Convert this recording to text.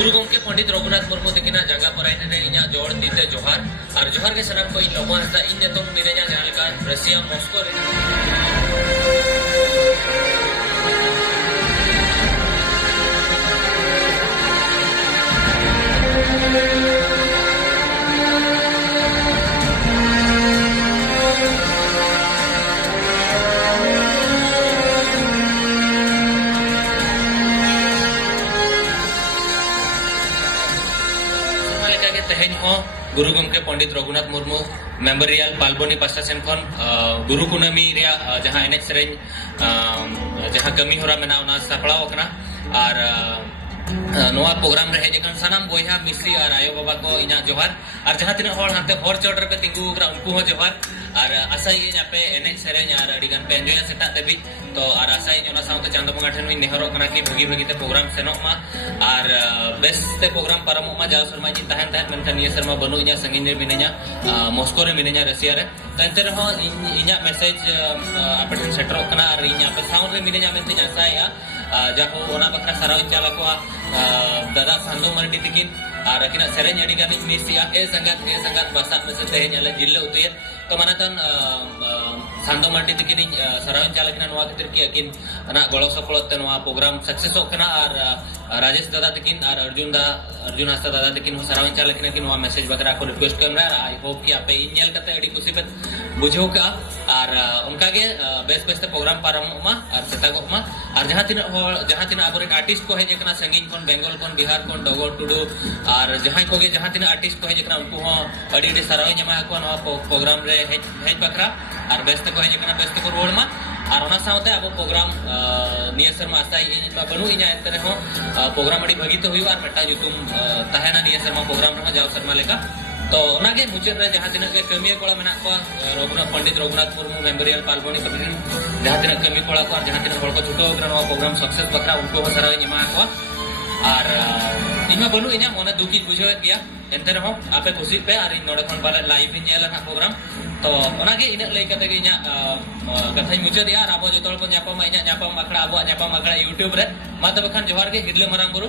गुरु गमके पंडित रघुनाथ मुर्मू तकिना जांगा परायने रे इना जोड़ दीते जोहार और जोहार के सनाम को इन लोगों हस्ता इन नेतों मिनेजा जहां का रशिया मॉस्को रे तेहन हो गुरु गमके पंडित रघुनाथ मुर्मू मेमोरियल पालबनी पास्टा सेन खन गुरु कुनामी रिया जहां एनेज सेरेन जहां कमी होरा मेना उना सपड़ाव कना और नोआ प्रोग्राम रे हेजकन सनाम बोया मिसी और आयो बाबा को इना जोहार और जहां तिना होर हाते होर चोटर पे तिंगु करा उनको हो जोहार और आशा ये पे एनेज सेरेन और अडिगन पे एंजॉय सेटा देबी तो और आशा ये ओना साउते चांदो बंगा ठन नेहरो कना कि भगी भगी ते प्रोग्राम सेनो मा और बेस्ट ते प्रोग्राम पारमो मा जाव शर्मा जी तहन तहन मेनखान ये शर्मा बनु इना संगिन रे मिने냐 मॉस्को रे मिने냐 रशिया रे तंते रहो इना मैसेज आपन सेटरो कना और इना पे साउंड रे मिने냐 मेनते आशाया जाको ओना बखरा सराव चाला को दादा सांदो मरडी तिकिन और अकिना सेरेन अडिगान मिसिया ए संगत बसा में से तेहन याले जिल्ले उतुय तो मानतन सांदो मरडी तिकिन सराव चाला किना नोआ खतिर की अकिन ना गळो सफलत ते नोआ प्रोग्राम सक्सेस होकना और राजेश दादा तिकिन और अर्जुन हस्ता दादा तिकिन सराव चाला किना कि नोआ मैसेज बकरा को रिक्वेस्ट करना आई होप कि आपे इनेल कते अडी खुशी पे बुझो का और उनका के बेस्ट प्रोग्राम पारममा और सेतागो मा और जहां तीन आबोरेन आर्टिस्ट को है जेकना संगीन कोन बेंगल कोन बिहार कोन डगोर टुडू और जहां तीन आर्टिस्ट को है जेकना उनको हो अडी सराव ᱧᱟᱢᱟ को नवा प्रोग्राम रे हेज बकरा और बेस्ट को है जेकना बेस्ट को रोड मा और ओना साउते अब प्रोग्राम नियर शर्मा आसाई बनु इना एंतरे हो प्रोग्राम अडी भगी तो हुई और मेटा युतुम तहना नियर शर्मा प्रोग्राम रे जाव शर्मा लेका तो ओनागे मुचाद रे जहां तीन के कमिया कोला मेना को रघुनाथ पंडित रघुनाथ मुर्मू मेमोरियल पालबनी पबिन जहां तीन कमी कोला को और जहां तीन होड़ को छुटो नवा प्रोग्राम सक्सेस बकरा उनको हो सराव ᱧᱟᱢᱟ को और इमा बनु इना मोने दुखी बुझो गया एंते रहो आपे खुशी पे और इन नोडे खन बाले लाइव इन नेला ना प्रोग्राम तो ओनागे इन लई कते गे इना कथा मुचाद यार आबो जतोल को ᱧᱟᱯᱟᱢ ᱤᱧᱟ ᱧᱟᱯᱟᱢ ᱟᱠᱷᱲᱟ ᱟᱵᱚ ᱧᱟᱯᱟᱢ ᱟᱠᱷᱲᱟ YouTube रे मा तबे खान जोहार के हिरले मारांग गुरु